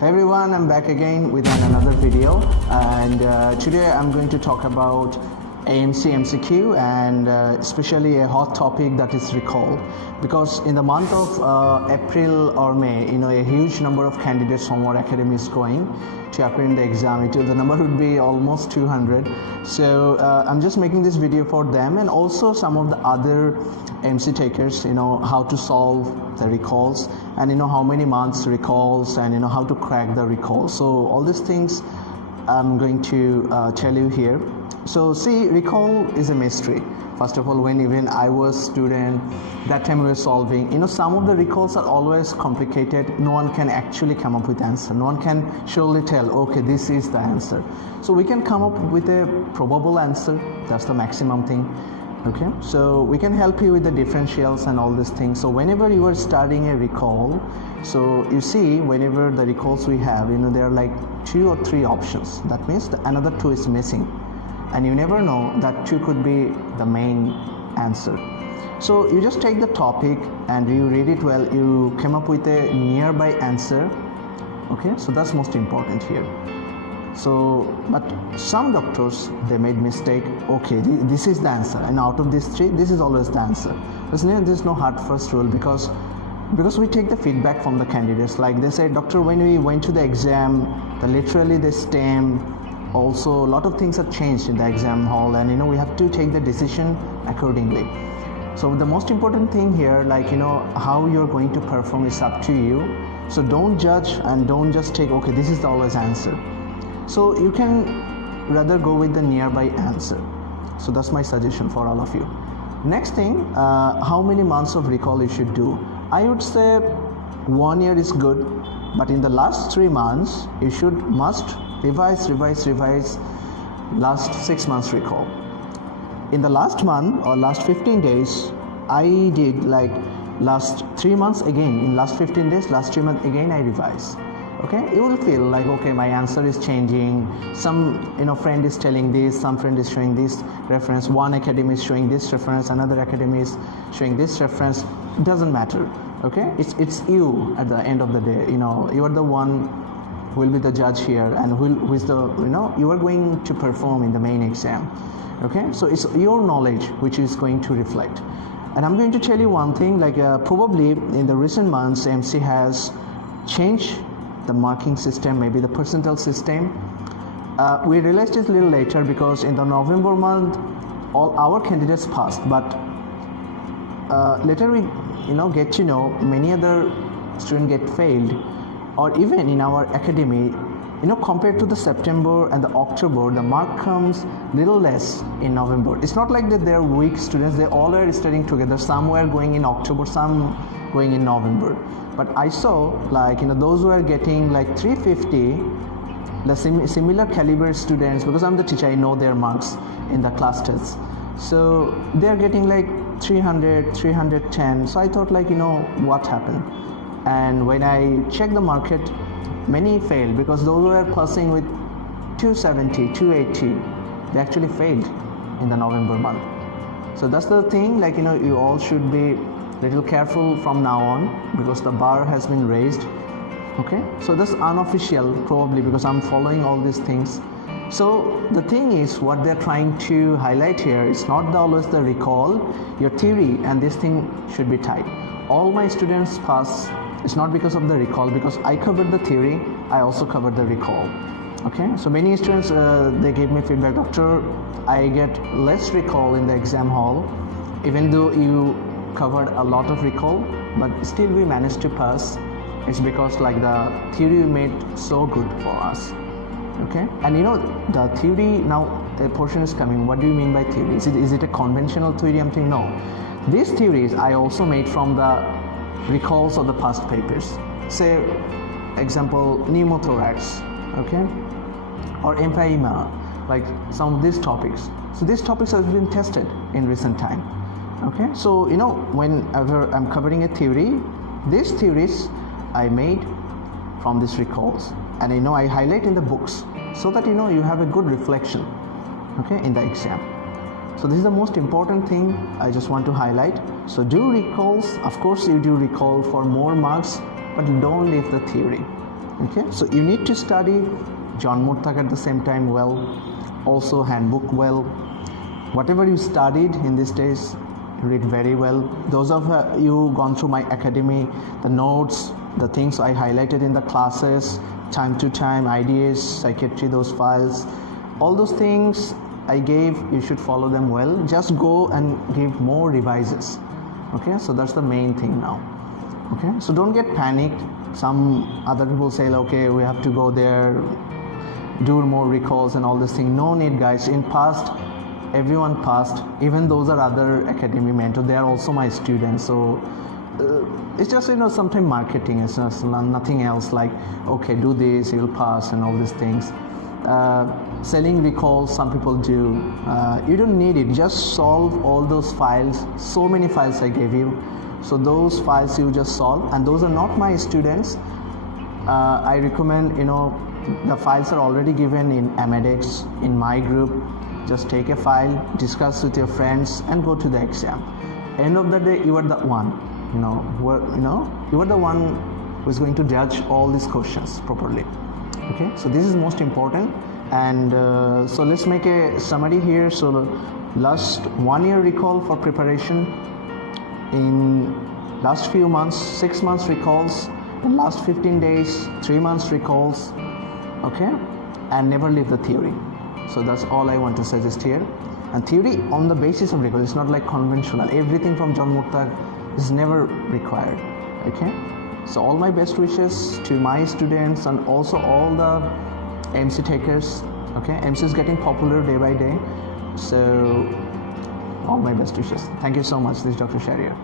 Hey everyone, I'm back again with another video, and today I'm going to talk about AMC MCQ and especially a hot topic, that is recall, because in the month of April or May, a huge number of candidates from our academy is going to appear in the exam. The number would be almost 200. So I'm just making this video for them and also some of the other MC takers, how to solve the recalls and how many months recalls and how to crack the recall. So all these things I'm going to tell you here. So see, recall is a mystery. First of all, when even I was student, that time we were solving, some of the recalls are always complicated. No one can actually come up with answer. No one can surely tell, okay, this is the answer. So we can come up with a probable answer. That's the maximum thing. Okay, so we can help you with the differentials and all these things. So whenever you are starting a recall, so you see, whenever the recalls we have, there are like 2 or 3 options. That means another 2 is missing, and you never know that 2 could be the main answer. So you just take the topic and you read it well, you come up with a nearby answer. Okay, so that's most important here. So, but some doctors, they made mistake. Okay, this is the answer, and out of these 3, this is always the answer. There's no hard first rule, because we take the feedback from the candidates. Like they say, doctor, when we went to the exam, literally the STEM, also a lot of things have changed in the exam hall, and we have to take the decision accordingly. So the most important thing here, like how you're going to perform is up to you. So don't judge and don't just take, okay, this is the always answer. So you can rather go with the nearby answer. So that's my suggestion for all of you. Next thing, how many months of recall you should do? I would say 1 year is good, but in the last 3 months you must revise last 6 months recall. In the last month or last 15 days, I did like last 3 months again. In last 15 days, last 3 months again, I revise. Okay, you will feel like, okay, my answer is changing. Some friend is telling this, some friend is showing this reference, one academy is showing this reference, another academy is showing this reference. It doesn't matter. Okay, it's you at the end of the day. You are the one who will be the judge here, and who is the you are going to perform in the main exam. Okay, so it's your knowledge which is going to reflect. And I'm going to tell you one thing, like probably in the recent months MC has changed the marking system, maybe the percentile system. We realized it a little later, because in the November month all our candidates passed, but later we get to know many other students get failed, or even in our academy, compared to the September and the October, the mark comes little less in November. It's not like that they're weak students, they all are studying together. Some were going in October, some going in November. But I saw like those who are getting like 350, the similar caliber students, because I'm the teacher, I know their marks in the class tests. So they're getting like 300, 310. So I thought like, what happened? And when I checked the market, many failed, because those who are passing with 270, 280, they actually failed in the November month. So that's the thing, like you all should be little careful from now on, because the bar has been raised. Okay, so that's unofficial probably, because I'm following all these things. So the thing is, what they're trying to highlight here is not always the recall, your theory and this thing should be tied. All my students pass. It's not because of the recall, because I covered the theory, I also covered the recall. Okay, so many students, they gave me feedback, doctor, I get less recall in the exam hall, even though you covered a lot of recall, but still we managed to pass. It's because like the theory made so good for us. Okay, and the theory, now the portion is coming. What do you mean by theory? Is it a conventional theory? I'm thinking no. These theories I also made from the recalls of the past papers. Say example, pneumothorax, okay, or empyema, like some of these topics. So these topics have been tested in recent time. Okay, so whenever I'm covering a theory, these theories I made from these recalls, and I highlight in the books, so that you have a good reflection, okay, in the exam. So this is the most important thing I just want to highlight. So do recalls, of course you do recall for more marks, but don't leave the theory. Okay, so you need to study John Murtagh at the same time well, also handbook well. Whatever you studied in these days, read very well. Those of you gone through my academy, the notes, the things I highlighted in the classes, time to time, ideas, psychiatry, those files, all those things I gave, you should follow them well. Just go and give more revises. Okay, so that's the main thing now. Okay, so don't get panicked. Some other people say, okay, we have to go there, do more recalls and all this thing. No need, guys. In past, everyone passed. Even those are other academy mentors. They are also my students. So it's just, sometimes marketing. It's just nothing else. Like, okay, do this, you'll pass, and all these things. Selling recalls, some people do. You don't need it. Just solve all those files. So many files I gave you. So those files you just solve, and those are not my students. I recommend, the files are already given in Ahmed's, in my group. Just take a file, discuss with your friends, and go to the exam. End of the day, you are the one. You are the one who is going to judge all these questions properly. Okay, so this is most important. And so let's make a summary here. So the last 1 year recall for preparation, in last few months 6 months recalls, in last 15 days 3 months recalls. Okay, and never leave the theory. So that's all I want to suggest here. And theory on the basis of recall, it's not like conventional. Everything from John Murtagh is never required. Okay, so all my best wishes to my students and also all the MC takers. Okay, MC is getting popular day by day, so all my best wishes. Thank you so much. This is Dr. Shahriar.